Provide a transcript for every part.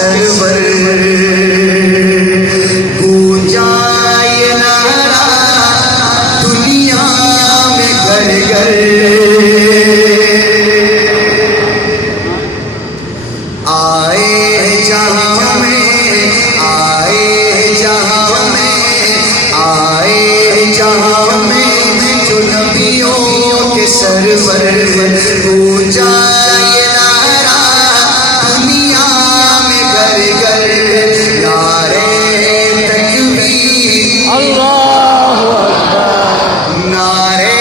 سرور گونجا یہ نعرہ دنیا میں گھر گھر آئے جہاں میں آئے جہاں میں آئے جہاں میں جو نبیوں کے سرور گونجا یہ نعرہ دنیا میں گھر گھر نعرے تکبیر اللہ اکبر نعرے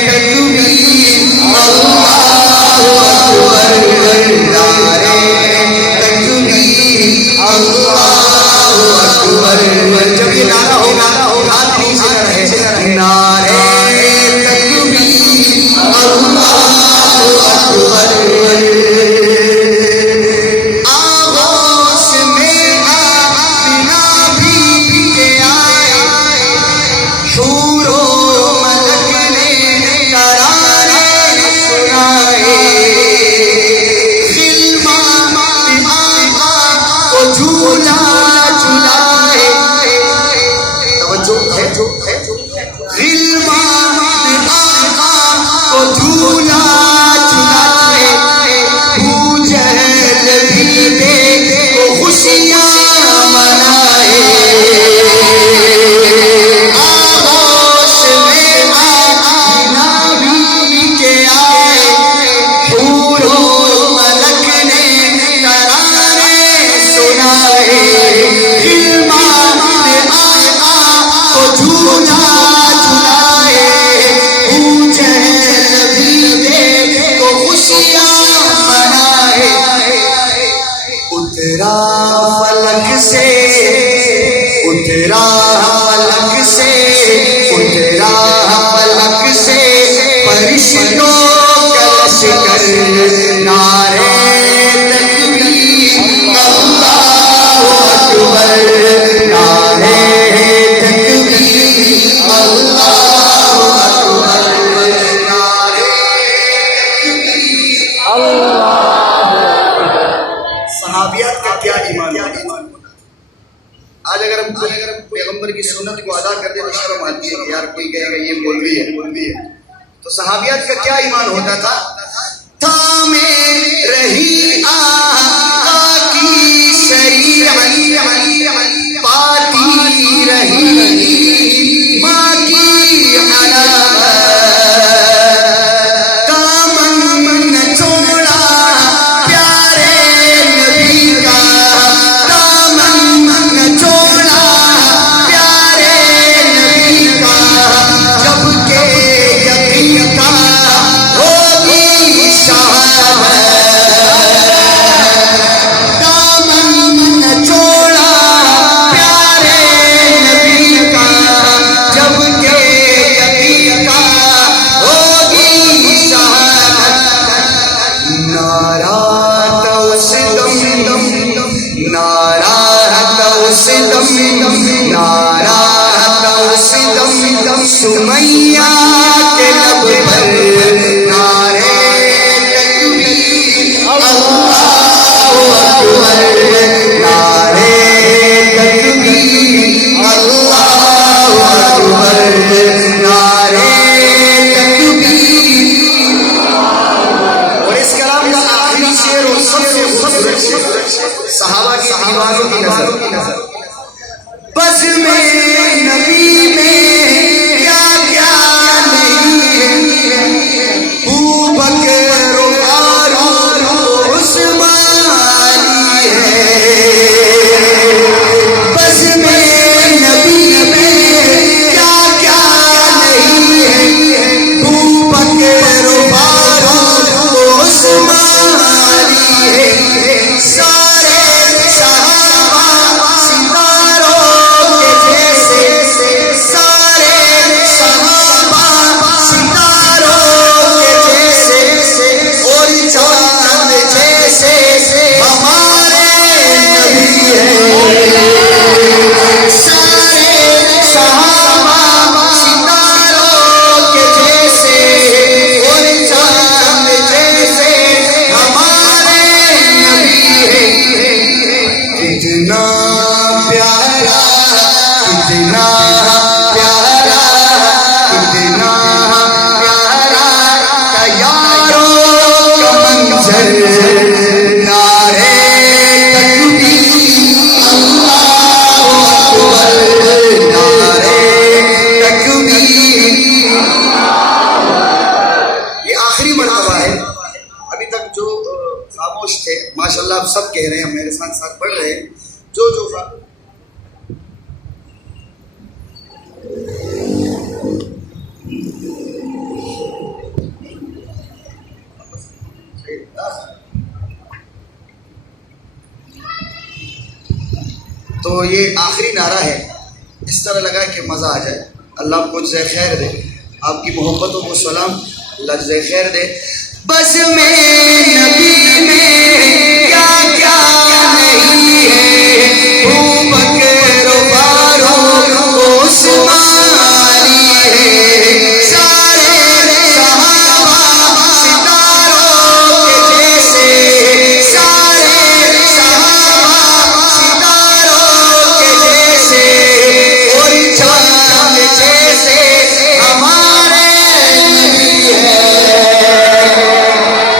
تکبیر اللہ اکبر نعرے تکبیر اللہ اکبر جب یہ نعرہ ہوگا ہاتھ نیچے رہے نعرے تکبیر اللہ اکبر آغوش میں آمنہ بھی کے آئے حور و ملک نے ترانے سنائے غلمان آقا کو جھولا جھلائے توجہ ہے غلمان آقا کو جھولا جھلائے ابو جہل بھی دیکھ کو خوشیاں منائے آغوش میں آمنہ بھی کے آئے حور و ملک نے ترانے سنائے غلمان آقا کو جھولا جھلائے ابو جہل بھی دیکھ کو خوشیاں منائے اترا فلک سے اترا فلک سے اترا فلک سے فرشتوں کا لشکر نعرے تکبیر اللہ اکبر نعرے تکبیر اللہ اکبر نعرے تکبیر صحابیات کا کیا ایمان ہے؟ آج اگر ہم پیغمبر کی سنت کو ادا کر دیں تو شرم آتی ہے کہ یار کوئی کہے گا یہ مولوی ہے تو صحابیات کا کیا ایمان ہوتا تھا تھامے رہی آقا کی شریعت پاتی رہی ماں کی علامت دامن نہ چھوڑا پیارے نبی کا دامن نہ چھوڑا پیارے نبی کا جب کہ یقین کا ہوگی شہادت دامن نہ چھوڑا پیارے نبی کا جب کہ یقین کا ہوگی شہادت نعرہ توسلم نعرہ توسلم نعرہ توسلم سمیہ کے لب پر نعرے تکبیر اللہ اکبر نعرے تکبیر اللہ اکبر نعرے تکبیر اور اس کلام کا آخری شعر اور سب سے خوبصورت شعر صحابہ کی دیوانوں کی نظر بس میں نبی میں کیا کیا نہیں ہے ابو بکر و فاروق و عثمان ہے بس میں نبی میں کیا کیا نہیں ہے ابو بکر و فاروق و عثمان ہے سارے صحابہ ماشاءاللہ آپ سب کہہ رہے ہیں، میرے ساتھ ساتھ پڑھ رہے ہیں جو تو یہ آخری نعرہ ہے، اس طرح لگا کہ مزہ آ جائے. اللہ آپ کو جزائے خیر دے، آپ کی محبتوں کو سلام، اللہ جزائے خیر دے. بس میں نبی میں کیا کیا نہیں ہے، ابو بکر و فاروق و عثمان ہے، سارے صحابہ ستاروں کے جیسے، سارے صحابہ ستاروں کے جیسے، اور چاند جیسے ہمارے نبی ہے.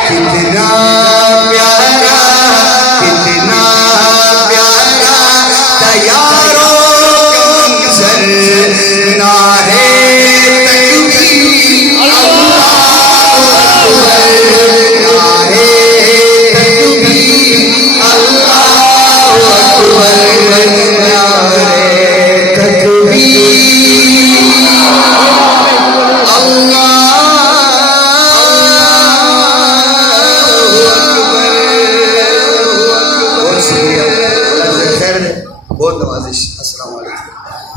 کتنا پیارا، کتنا پیارا تیاروں کا منظر، نعرے تکبیر اللہ اکبر، نعرے تکبیر اللہ اکبر، نعرے تکبیر اللہ. بہت شکریہ، اللہ جزائے خیر دے، بہت نوازش.